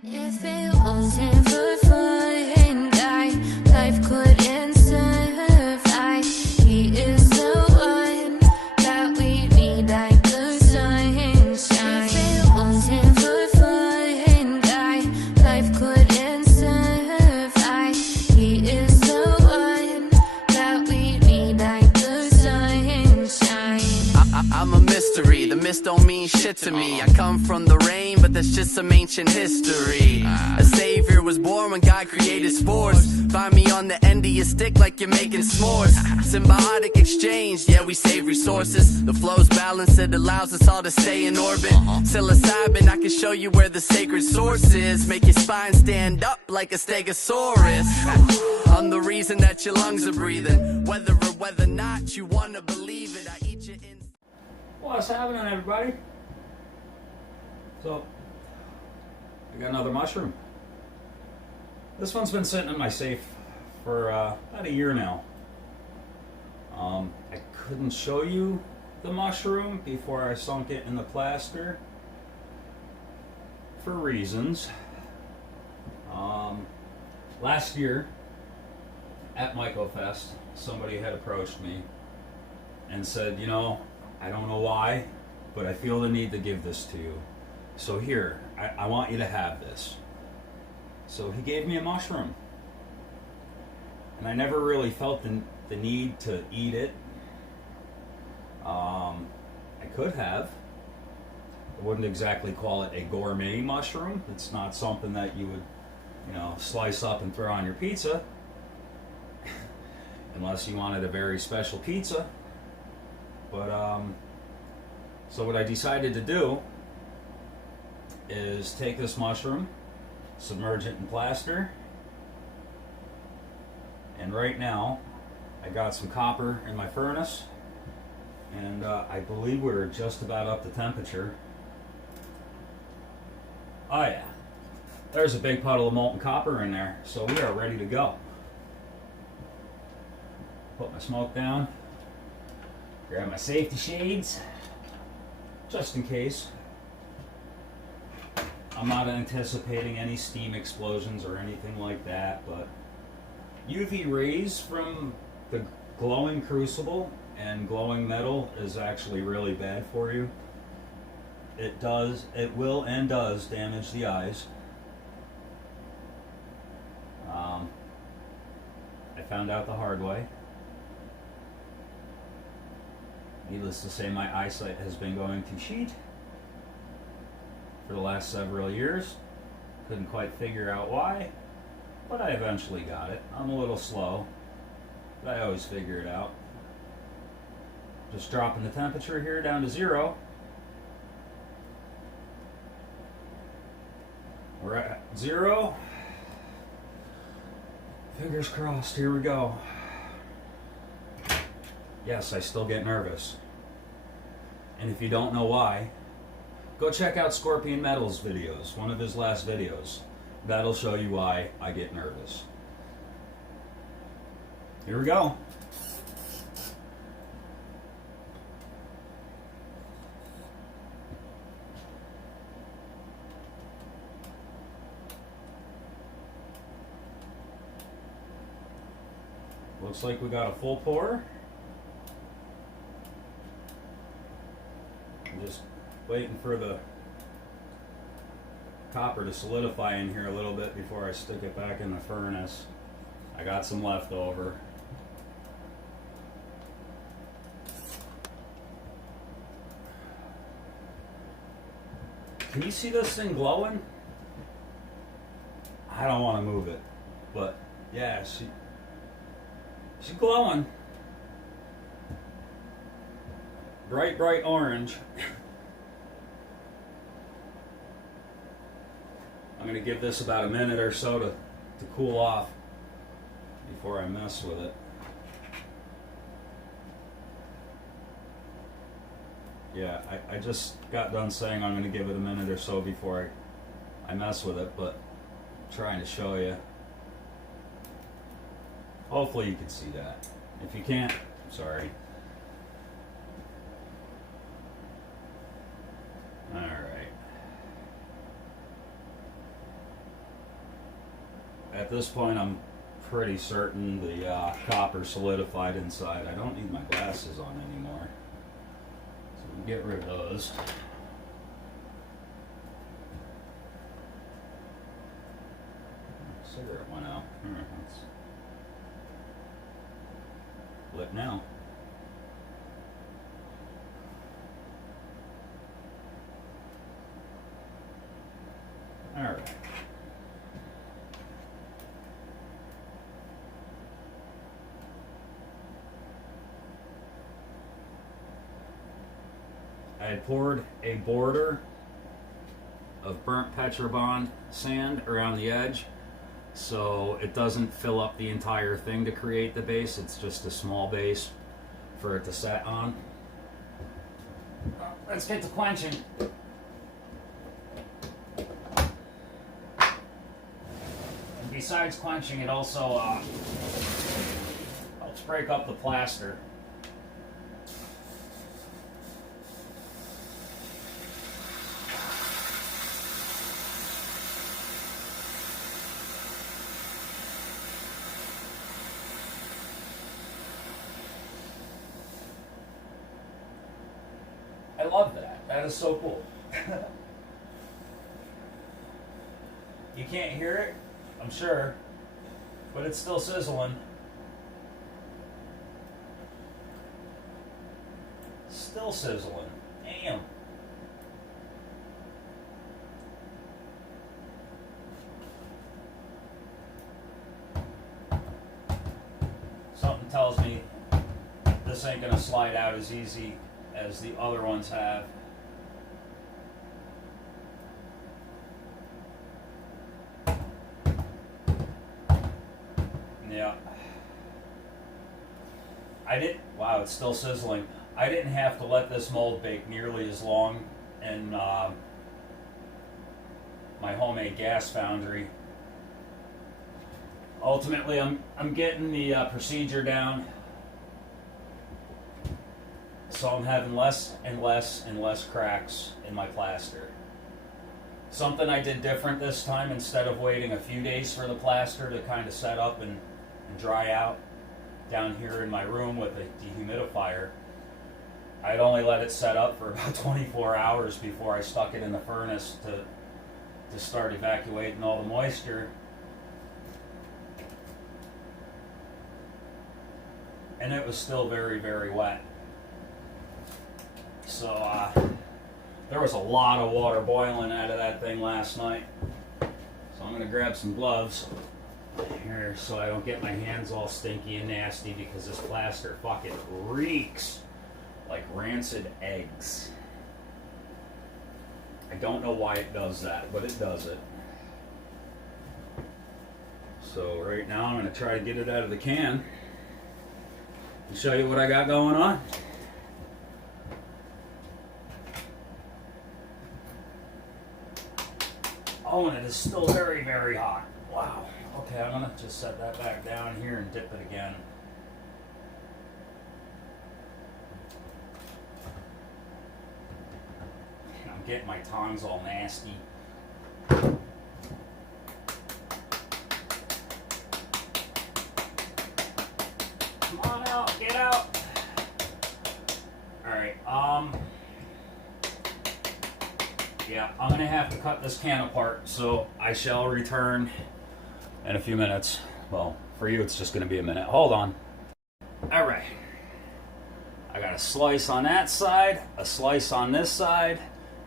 If it wasn't for fun, life couldn't survive. He is the one that we need, like the sunshine. If it wasn't for fun, life couldn't survive. He is the one that we need, like the sunshine. I'm a mystery, the mist don't mean shit to me. I come from the rain, but that's just some ancient history. A savior was born when God created spores. Find me on the end of your stick like you're making s'mores. Symbiotic exchange, yeah, we save resources. The flow's balanced, it allows us all to stay in orbit. Psilocybin, I can show you where the sacred source is. Make your spine stand up like a stegosaurus. I'm the reason that your lungs are breathing. Whether or not you wanna believe it, I eat you in. What's happening, everybody? So, I got another mushroom. This one's been sitting in my safe for about a year now. I couldn't show you the mushroom before I sunk it in the plaster for reasons. Last year at MycoFest, somebody had approached me and said, you know, I don't know why, but I feel the need to give this to you. So here, I want you to have this. So he gave me a mushroom. And I never really felt the need to eat it. I could have. I wouldn't exactly call it a gourmet mushroom. It's not something that you would, you know, slice up and throw on your pizza. Unless you wanted a very special pizza. But, so what I decided to do is take this mushroom, submerge it in plaster, and right now I got some copper in my furnace, and I believe we're just about up to temperature. Oh yeah, there's a big puddle of molten copper in there, so we are ready to go. Put my smoke down. Grab my safety shades, just in case. I'm not anticipating any steam explosions or anything like that, but UV rays from the glowing crucible and glowing metal is actually really bad for you. It will and does damage the eyes. I found out the hard way. Needless to say, my eyesight has been going to shit for the last several years. Couldn't quite figure out why, but I eventually got it. I'm a little slow, but I always figure it out. Just dropping the temperature here down to 0. We're at 0. Fingers crossed, here we go. Yes, I still get nervous. And if you don't know why, go check out Scorpion Metal's videos, one of his last videos. That'll show you why I get nervous. Here we go. Looks like we got a full pour. I'm just waiting for the copper to solidify in here a little bit before I stick it back in the furnace. I got some left over. Can you see this thing glowing? I don't want to move it, but yeah, she's glowing. Bright, bright orange. I'm going to give this about a minute or so to cool off before I mess with it. Yeah, I just got done saying I'm going to give it a minute or so before I mess with it, but I'm trying to show you. Hopefully you can see that. If you can't, I'm sorry. Alright. at this point, I'm pretty certain the copper solidified inside. I don't need my glasses on anymore. So we get rid of those. Cigarette went out. Alright, let's lit now. Alright. I had poured a border of burnt Petrobond sand around the edge so it doesn't fill up the entire thing to create the base. It's just a small base for it to set on. Let's get to quenching. And besides quenching, it also helps break up the plaster. I love that. That is so cool. You can't hear it, I'm sure, but it's still sizzling. Still sizzling. Damn. Something tells me this ain't gonna slide out as easy as the other ones have. Yeah. Wow, it's still sizzling. I didn't have to let this mold bake nearly as long in my homemade gas foundry. Ultimately, I'm getting the procedure down. So I'm having less and less and less cracks in my plaster. Something I did different this time, instead of waiting a few days for the plaster to kind of set up and dry out down here in my room with a dehumidifier, I'd only let it set up for about 24 hours before I stuck it in the furnace to start evacuating all the moisture. And it was still very, very wet. So there was a lot of water boiling out of that thing last night. So I'm going to grab some gloves here so I don't get my hands all stinky and nasty, because this plaster fucking reeks like rancid eggs. I don't know why it does that, but it does it. So right now I'm going to try to get it out of the can and show you what I got going on. Oh, and it is still very, very hot. Wow. Okay, I'm gonna just set that back down here and dip it again. I'm getting my tongs all nasty. Come on out, get out. Alright, yeah, I'm gonna have to cut this can apart, so I shall return in a few minutes. Well, for you it's just gonna be a minute. Hold on. Alright. I got a slice on that side, a slice on this side,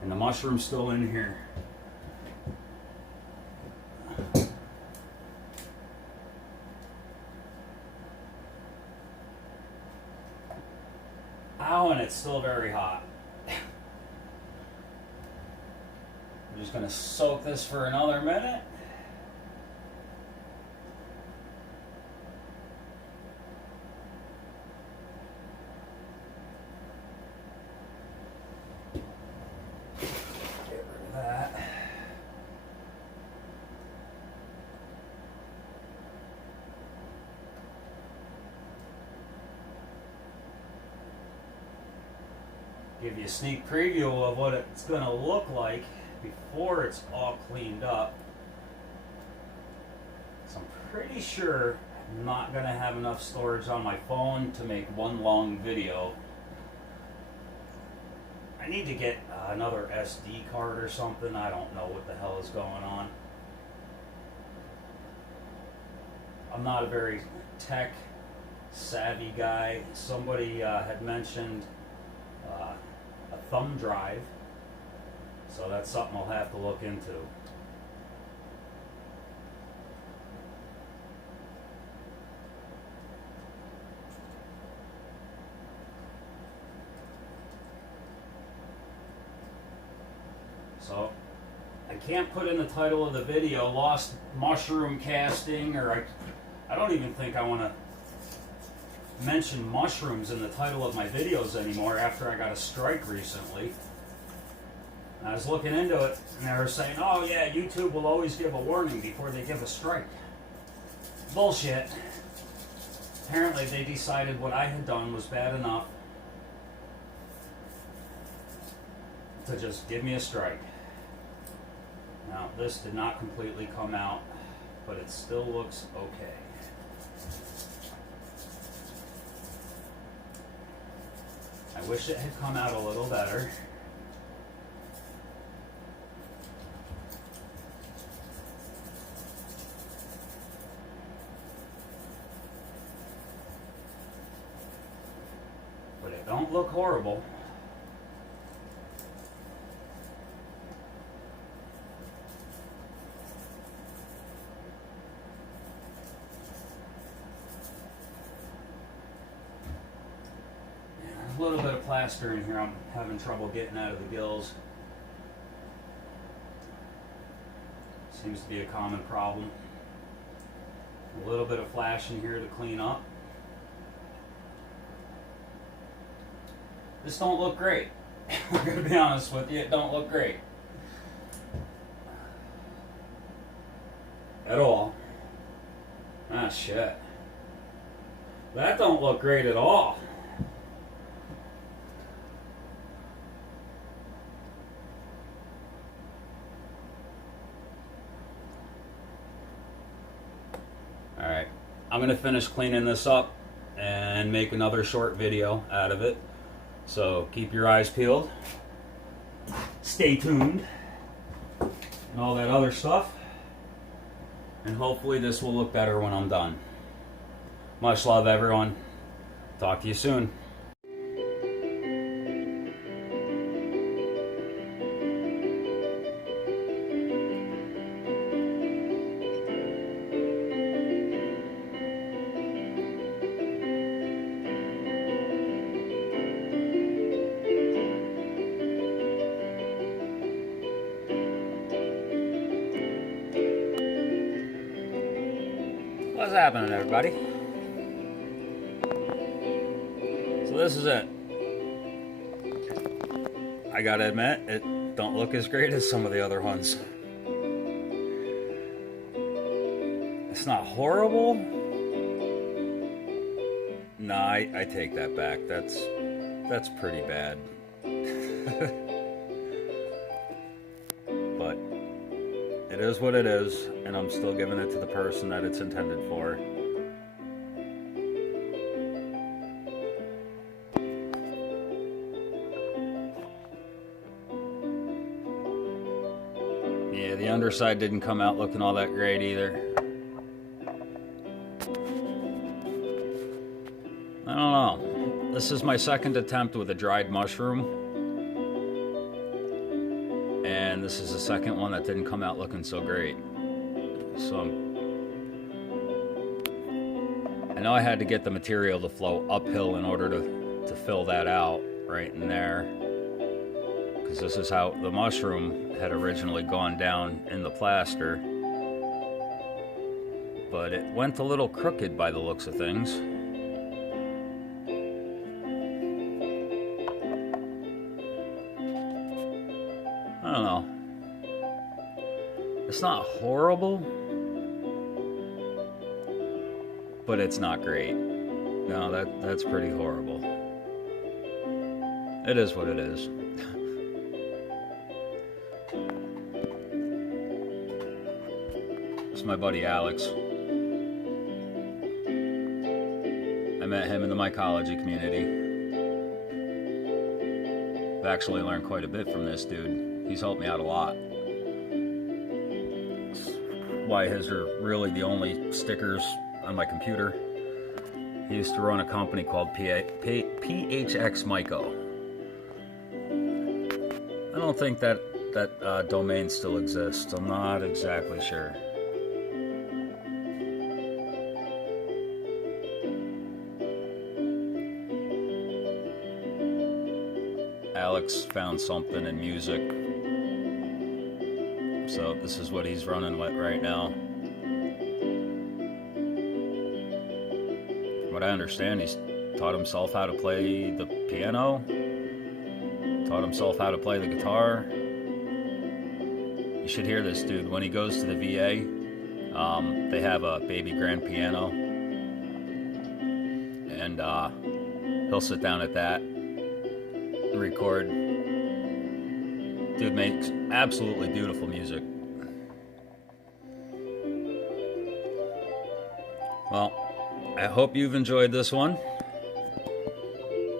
and the mushroom's still in here. Ow, and it's still very hot. I'm just going to soak this for another minute. Get rid of that. Give you a sneak preview of what it's going to look like before it's all cleaned up. So I'm pretty sure I'm not going to have enough storage on my phone to make one long video. I need to get another SD card or something. I don't know what the hell is going on. I'm not a very tech savvy guy. Somebody had mentioned a thumb drive, so that's something I'll have to look into. So I can't put in the title of the video lost mushroom casting, or I don't even think I want to mention mushrooms in the title of my videos anymore after I got a strike recently. And I was looking into it and they were saying, oh yeah, YouTube will always give a warning before they give a strike. Bullshit. Apparently they decided what I had done was bad enough to just give me a strike. Now, this did not completely come out, but it still looks okay. I wish it had come out a little better. But it don't look horrible. A little bit of plaster in here I'm having trouble getting out of the gills. Seems to be a common problem. A little bit of flash in here to clean up. This don't look great. I'm gonna be honest with you, it don't look great. At all. Ah, shit. That don't look great at all. Alright, I'm going to finish cleaning this up and make another short video out of it. So keep your eyes peeled, stay tuned, and all that other stuff. And hopefully this will look better when I'm done. Much love, everyone. Talk to you soon. What's happening, everybody? So this is it. I gotta admit, it don't look as great as some of the other ones. It's not horrible. No, I take that back. That's pretty bad. But it is what it is, and I'm still giving it to the person that it's intended for. Yeah, the underside didn't come out looking all that great either. I don't know. This is my second attempt with a dried mushroom. And this is the second one that didn't come out looking so great. So I know I had to get the material to flow uphill in order to fill that out right in there. Because this is how the mushroom had originally gone down in the plaster. But it went a little crooked by the looks of things. I don't know. It's not horrible, but it's not great. No, that's pretty horrible. It is what it is. It's my buddy Alex. met him in the mycology community. I've actually learned quite a bit from this dude. He's helped me out a lot. That's why his are really the only stickers on my computer. He used to run a company called PHX Myco. I don't think that domain still exists. I'm not exactly sure. Alex found something in music, so this is what he's running with right now. From what I understand, he's taught himself how to play the piano, taught himself how to play the guitar. You should hear this dude. When he goes to the VA, they have a baby grand piano, and he'll sit down at that and record. Dude makes absolutely beautiful music. Well, I hope you've enjoyed this one.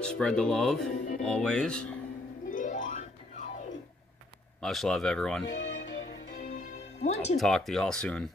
Spread the love, always. Much love, everyone. I'll talk to y'all soon.